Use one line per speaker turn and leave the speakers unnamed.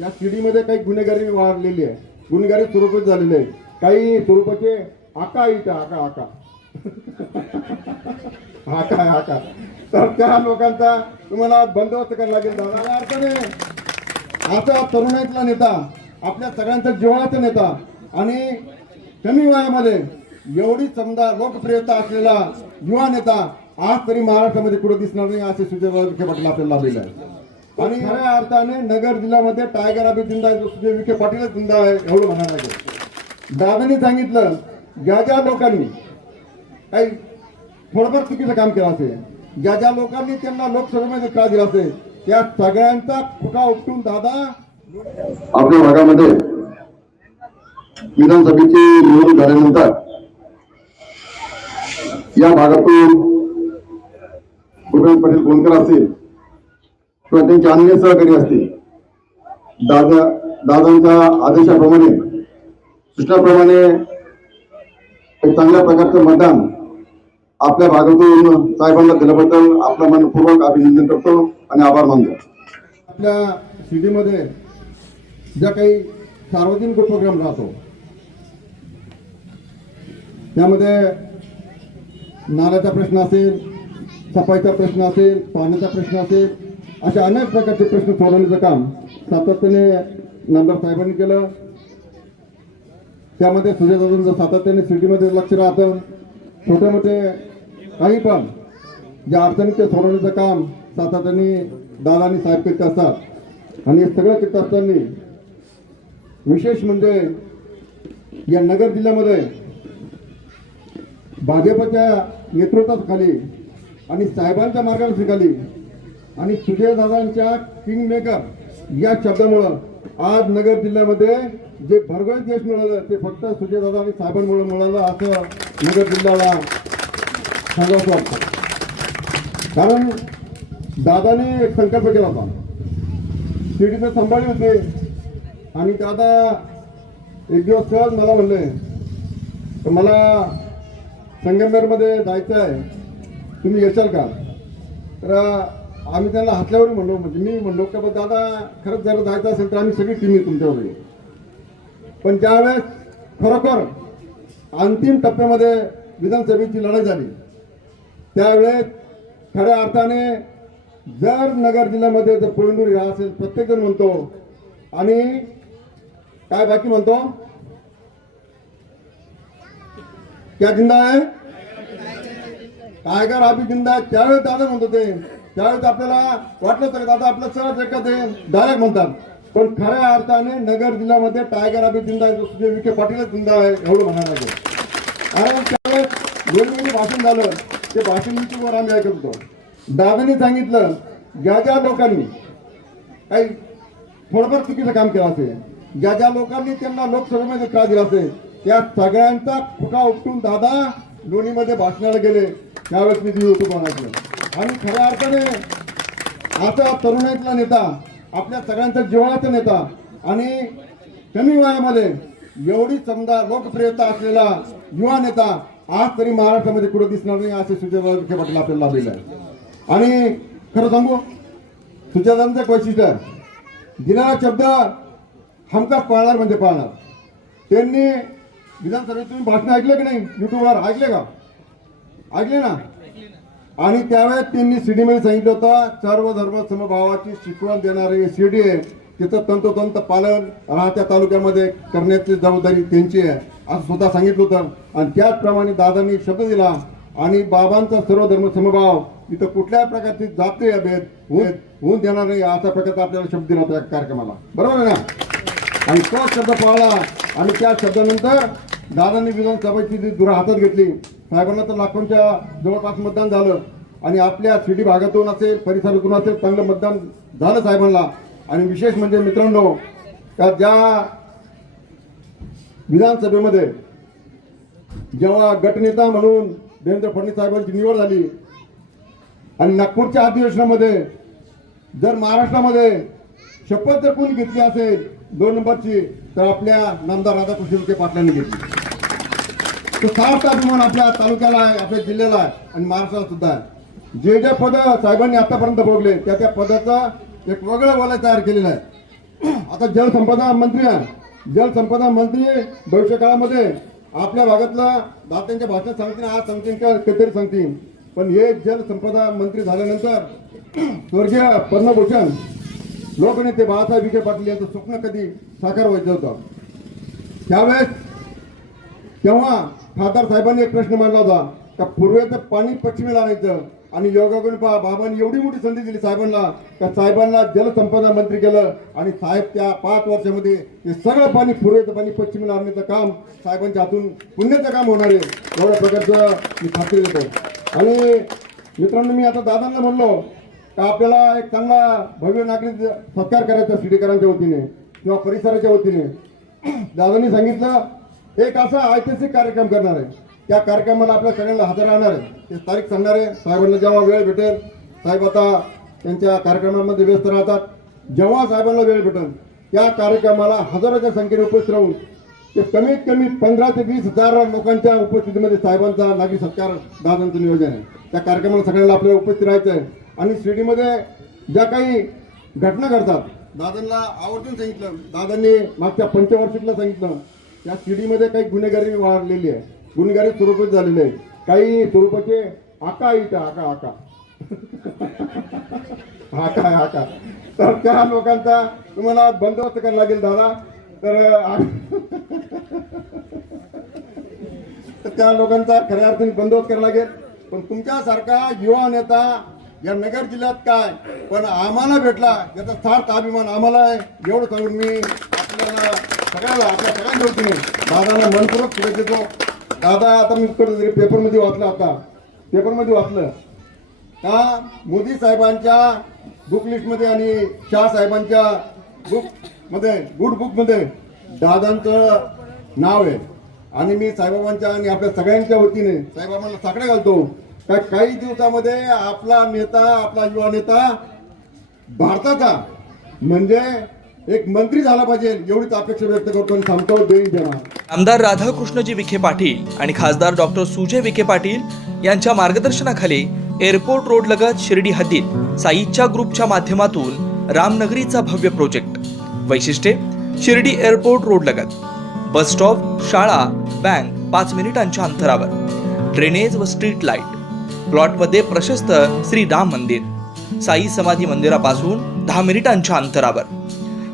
या शिडीमध्ये काही गुन्हेगारी वाढलेली आहे. गुन्हेगारी स्वरूपात झालेली आहे. काही स्वरूपाचे आका इथं आका आका. आका आका. तर त्या लोकांचा तुम्हाला बंदोबस्त करायला लागेल दादा. या अर्थाने आता तरुणाईतला नेता आपल्या सगळ्यांचा जिव्हाळ्याचा नेता आणि कमी वयामध्ये एवढी समजा लोकप्रियता असलेला युवा नेता आज तरी महाराष्ट्रामध्ये कुठे दिसणार नाही असे सुजय विखे पाटील आपल्याला लाभलेलं आहे आणि खऱ्या अर्थाने नगर जिल्ह्यामध्ये टायगर अभि जिंदा आहे सुजय विखे पाटीलच जिंदा आहे एवढं म्हणायला लागेल. दादानी सांगितलं ज्या ज्या लोकांनी काही थोडंफार चुकीचं काम केलं असेल ज्या ज्या लोकांनी त्यांना लोकसभेमध्ये त्रास दिला असेल त्या सगळ्यांचा खुटा उपटून दादा
आपल्या भागामध्ये विधानसभेची निवडणूक झाल्यानंतर या भागातून भूपेन पटेल गोंदकर असतील किंवा त्यांचे अन्य सहकारी असतील. दादा दादांच्या आदेशाप्रमाणे सूचनाप्रमाणे एक चांगल्या प्रकारचं मतदान आपल्या भागातून साहेबांना दिल्याबद्दल आपला मनपूर्वक अभिनंदन करतो आणि आभार मानतो.
आपल्या सिटीमध्ये ज्या काही सार्वजनिक उपक्रम राहतो त्यामध्ये नाल्याचा प्रश्न असेल सफाईचा प्रश्न असेल पाण्याचा प्रश्न असेल अशा अनेक प्रकारचे प्रश्न सोडवण्याचं काम सातत्याने नामदार साहेबांनी केलं. त्यामध्ये सुजयदादांचं सातत्याने सिटीमध्ये लक्ष राहतं. छोटे मोठे काही पण ज्या अडचणी ते सोडवण्याचं काम सातत्याने दादानी साहेब करीत असतात. आणि हे सगळं करीत असताना विशेष म्हणजे या नगर जिल्ह्यामध्ये भाजपच्या नेतृत्वाखाली आणि साहेबांच्या मार्गदर्शनाखाली आणि सुजयदादांच्या किंग मेकर या शब्दामुळं आज नगर जिल्ह्यामध्ये जे भरगळीत यश मिळालं ते फक्त सुजयदादा आणि साहेबांमुळे मिळालं असं नगर जिल्ह्याला सांगावं वाटतं. कारण दादाने एक संकल्प केला होता. शिर्डीचं सांभाळले होते. आणि दादा एक दिवस सहज मला म्हणले तर मला संगमनेरमध्ये जायचं आहे तुम्ही येशाल का? तर आम्ही त्यांना हातल्यावर म्हणलो म्हणजे मी म्हणलो की बा दादा खरंच जर जायचं असेल तर आम्ही सगळी टीम येऊ तुमच्यावर येऊ पण ज्यावेळेस खरोखर अंतिम टप्प्यामध्ये विधानसभेची लढाई झाली. त्यावेळेस खऱ्या अर्थाने जर नगर जिल्ह्यामध्ये जर पुरंदर या असेल प्रत्येकजण म्हणतो आणि काय बाकी म्हणतो? क्या जिंदा आहे टायगर अभि जिंदा आहे त्यावेळेस दादा म्हणतो ते त्यावेळेस आपल्याला वाटलं तर दादा आपलं सहज एका ते डायरेक्ट म्हणतात. पण खऱ्या अर्थाने नगर जिल्ह्यामध्ये टायगर अभि जिंदा आहे सुजय विखे पाटीलच जिंदा आहे एवढं म्हणायला लागेल. आणि त्यावेळेस वेगवेगळे भाषण झालं. ते भाषण युट्यूबवर आम्ही ऐकत होतो. दादानी सांगितलं ज्या ज्या लोकांनी काही थोडंफार चुकीचं काम केलं असेल ज्या ज्या लोकांनी त्यांना लोकसभेमध्ये त्रास दिला असेल त्या सगळ्यांचा खुटा उपटून दादा लोणीमध्ये भाषणाला गेले. त्यावेळेस मी होतो म्हणायचं आणि खऱ्या अर्थाने आता तरुणाईतला नेता आपल्या सगळ्यांचा जीवनाचा नेता आणि कमी वयामध्ये एवढी समजा लोकप्रियता असलेला युवा नेता आज तरी महाराष्ट्रामध्ये कुठे दिसणार नाही असे सुजय विखे पाटील आपल्याला लाभलेलं आहे आणि खरं सांगू सुजातांचं एक वैशिष्ट्य आहे. दिलेला शब्द हमखास पाळणार म्हणजे पाळणार. त्यांनी विधानसभेत तुम्ही भाषण ऐकले की नाही? युट्यूबवर ऐकले का? ऐकले ना? आणि त्यावेळेस त्यांनी सीडीमध्ये सांगितलं होतं सर्व धर्म समभावाची शिकवण देणारी शिडी आहे. तिचं तंतोतंत पालन राहत्या तालुक्यामध्ये करण्याची जबाबदारी त्यांची आहे. असं स्वतः सांगितलं होतं. आणि त्याचप्रमाणे दादांनी शब्द दिला आणि बाबांचा सर्व धर्म समभाव इथं कुठल्याही प्रकारची जातीय भेद होऊन होऊन देणार नाही अशा प्रकारचा आपल्याला शब्द दिला त्या कार्यक्रमाला. बरोबर आहे ना? आणि तो शब्द पाळला आणि त्या शब्दानंतर दादांनी विधानसभेची जी धुरा हातात घेतली साहेबांना तर लाखोंच्या जवळपास मतदान झालं. आणि आपल्या सिटी भागातून असेल परिसरातून असेल चांगलं मतदान झालं साहेबांना. आणि विशेष म्हणजे मित्रांनो का ज्या विधानसभेमध्ये जेव्हा गटनेता म्हणून देवेंद्र फडणवीस साहेबांची निवड झाली आणि नागपूरच्या अधिवेशनामध्ये जर महाराष्ट्रामध्ये शपथ जर कोणी घेतली असेल दोन नंबरची तर आपल्या नामदार राधाकृष्ण विखे पाटलांनी घेतली. तो सार्थ अभिमान आपल्या तालुक्याला आहे आपल्या जिल्ह्याला आहे आणि महाराष्ट्राला सुद्धा आहे. जे जे पद साहेबांनी आतापर्यंत भोगले त्या त्या पदाचा एक वेगळं वलय तयार केलेलं आहे. आता जलसंपदा मंत्री आहे. जलसंपदा मंत्री भविष्य काळामध्ये आपल्या भागातला दात्यांच्या भाषेत सांगतील आज सांगतील का कधीतरी सांगतील. पण हे जलसंपदा मंत्री झाल्यानंतर स्वर्गीय पद्मभूषण लोकनेते बाळासाहेब विखे पाटील यांचं स्वप्न कधी साकार व्हायचं होतं? त्यावेळेस तेव्हा खासदार साहेबांनी एक प्रश्न मांडला होता का पूर्वेचं पाणी पश्चिमेला आणायचं? आणि योगागुण पहा बाबांनी एवढी मोठी संधी दिली साहेबांना का साहेबांना जलसंपदा मंत्री केलं आणि साहेब त्या पाच वर्षामध्ये हे सगळं पाणी पूर्वेचं पाणी पश्चिमेला आणण्याचं काम साहेबांच्या हातून पुण्याचं काम होणार आहे एवढ्या प्रकारचं मी खात्री देतो. आणि मित्रांनो मी आता दादांना म्हणलो का आपल्याला एक चांगला भव्य नागरिक सत्कार करायचा शिडीकरांच्या वतीने किंवा परिसराच्या वतीने. दादांनी सांगितलं एक असा ऐतिहासिक कार्यक्रम करणार आहे. त्या कार्यक्रमाला आपल्या सगळ्यांना हजर राहणार आहे. ते तारीख सांगणार आहे. साहेबांना जेव्हा वेळ भेटेल साहेब आता त्यांच्या कार्यक्रमामध्ये व्यस्त राहतात. जेव्हा साहेबांना वेळ भेटेल त्या कार्यक्रमाला हजाराच्या संख्येने उपस्थित राहून ते कमीत कमी पंधरा ते वीस हजार लोकांच्या उपस्थितीमध्ये साहेबांचा नागरी सत्कार दादांचं नियोजन आहे. त्या कार्यक्रमाला सगळ्यांना आपल्याला उपस्थित राहायचं आहे. आणि शिर्डीमध्ये ज्या काही घटना घडतात दादांना आवर्जून सांगितलं दादांनी मागच्या पंचवार्षिकला सांगितलं त्या शिर्डीमध्ये काही गुन्हेगारी वाढलेली आहे. गुन्हेगारी स्वरूपात झालेली आहे काही स्वरूपाचे आका इथं आका आका. आका आका. तर त्या लोकांचा तुम्हाला बंदोबस्त करायला लागेल दादा. तर तर त्या लोकांचा खऱ्या अर्थाने बंदोबस्त करायला लागेल. पण तुमच्यासारखा युवा नेता या नगर जिल्ह्यात काय? पण आम्हाला भेटला. याचा सार्थ अभिमान आम्हाला आहे. एवढं सांगून मी आपल्याला सगळ्याला आपल्या सगळ्यांच्या वतीने दादाला मनपूर्वक शुभेच्छा देतो. दादा आता मी कुठेतरी पेपरमध्ये वाचलं आता. पेपरमध्ये वाचलं. का? मोदी साहेबांच्या बुक लिस्टमध्ये आणि शाह साहेबांच्या बुकमध्ये गुड बुकमध्ये दादांचं नाव आहे. आणि मी साईबाबांच्या आणि आपल्या सगळ्यांच्या वतीने साईबाबांना साकडे घालतो. का काही दिवसामध्ये आपला नेता आपला युवा नेता भारताचा. म्हणजे एक मंत्री झाला पाहिजे एवढीच अपेक्षा व्यक्त करतो आणि थांबतो. जय देणार
आमदार राधाकृष्णजी विखे पाटील आणि खासदार डॉक्टर सुजय विखे पाटील यांच्या मार्गदर्शनाखाली एअरपोर्ट रोड लगत शिर्डी हद्दीत साईच्या ग्रुपच्या माध्यमातून रामनगरीचा भव्य प्रोजेक्ट. वैशिष्ट्ये शिर्डी एअरपोर्ट रोड लगत. बस स्टॉप शाळा बँक पाच मिनिटांच्या अंतरावर. ड्रेनेज व स्ट्रीट लाइट. प्लॉटमध्ये प्रशस्त श्री राम मंदिर. साई समाधी मंदिरापासून दहा मिनिटांच्या अंतरावर.